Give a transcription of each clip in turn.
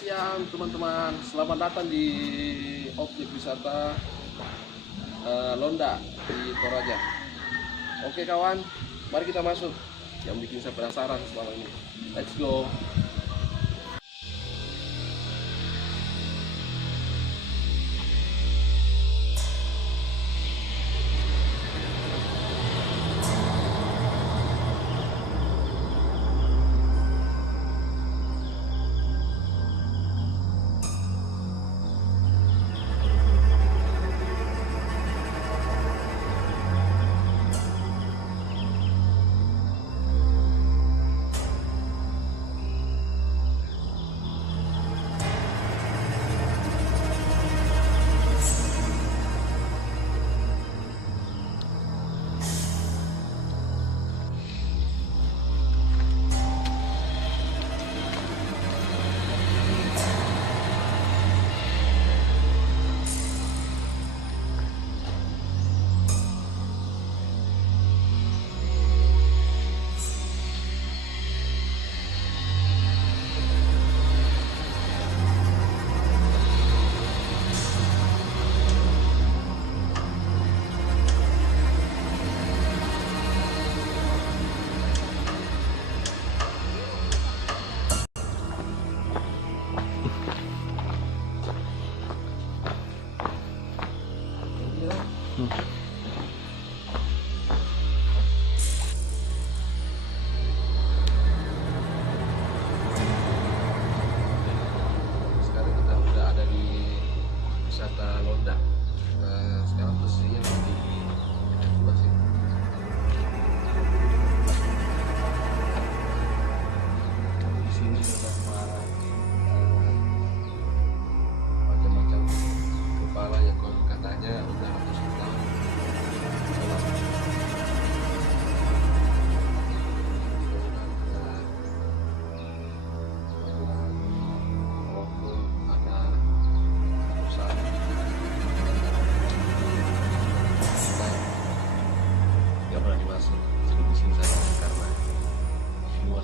siang teman-teman, selamat datang di objek wisata Londa di Toraja. Oke kawan, mari kita masuk. Yang bikin saya penasaran selama ini. Let's go. Sekarang kita udah ada di wisata Londa. Sekarang posisinya di sebelah sini. Di sini terdapat macam-macam kepala yang katanya udah ratusan tahun.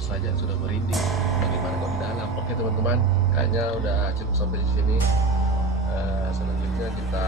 Saja sudah merinding, bagaimana kalau di dalam. Oke teman-teman, kayaknya udah cukup sampai di sini. Selanjutnya kita